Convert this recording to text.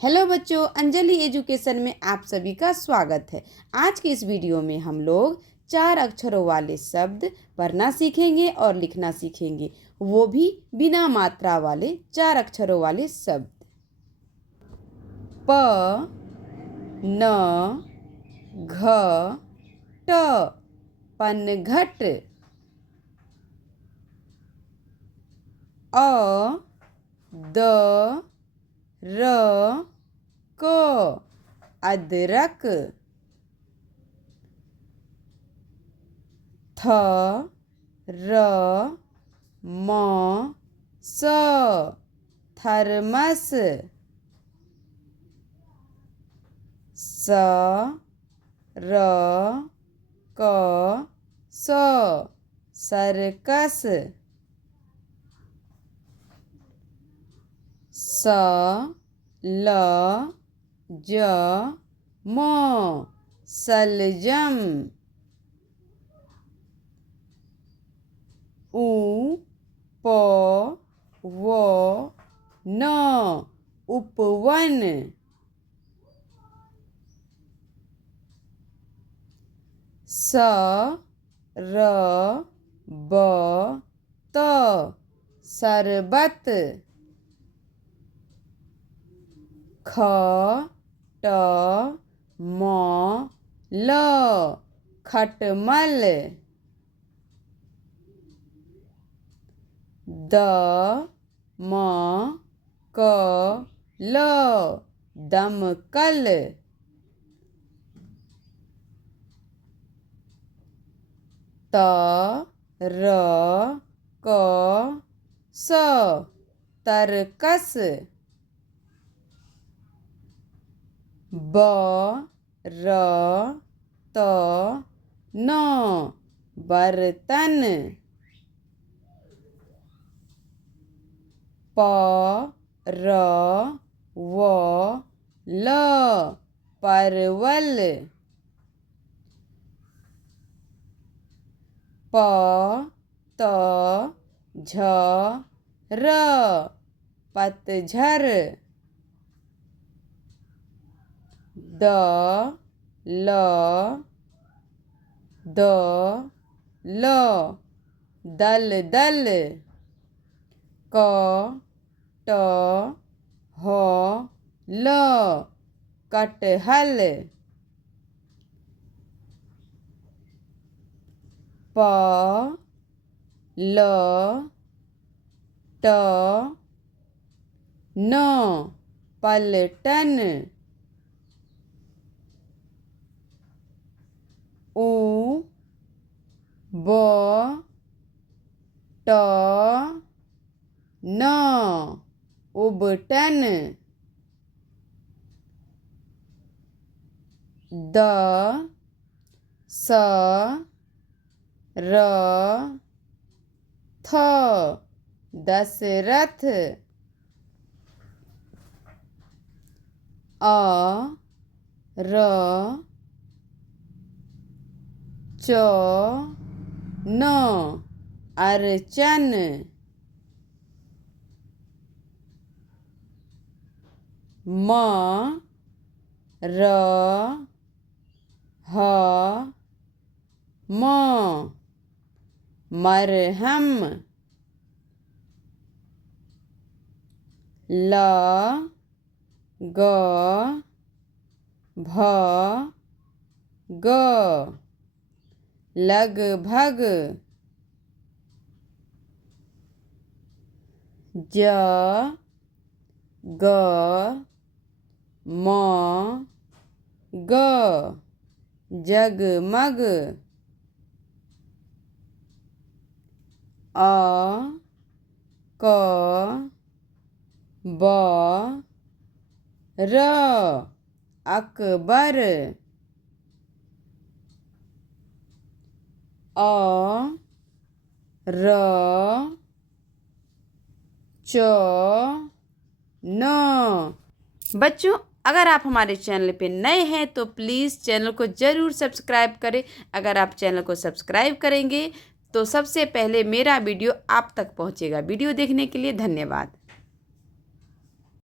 Hello बच्चों, Anjali education में आप सभी का स्वागत है। आज के इस वीडियो में हम लोग 4 अक्षरों वाले शब्द पढ़ना सीखेंगे और लिखना सीखेंगे, वो भी बिना मात्रा वाले 4 अक्षरों वाले शब्द। प न घ ट पनघट। अ द र क अदरक। थ र म स थर्मस। स र क स सर्कस। स ल ज म सलजम। उ प व न उपवन। स र ब त शरबत। ख ट म ल खटमल। द म क ल दमकल। त र क स तरकस। ब र त न बर्तन। प र व ल परवल। प त झ र पतझर। द ल दलदल। क ट ह ल कटहल। प ल ट न पलटन। उ ब ट न उबटन। द स र थ दशरथ। अ र च न अर्चन। म र ह म मरहम। ल ग भ ग लगभग। ज ग म ग जगमग। अ क ब र अकबर। अ र च न। बच्चों, अगर आप हमारे चैनल पे नए हैं तो प्लीज़ चैनल को ज़रूर सब्सक्राइब करें। अगर आप चैनल को सब्सक्राइब करेंगे तो सबसे पहले मेरा वीडियो आप तक पहुंचेगा। वीडियो देखने के लिए धन्यवाद।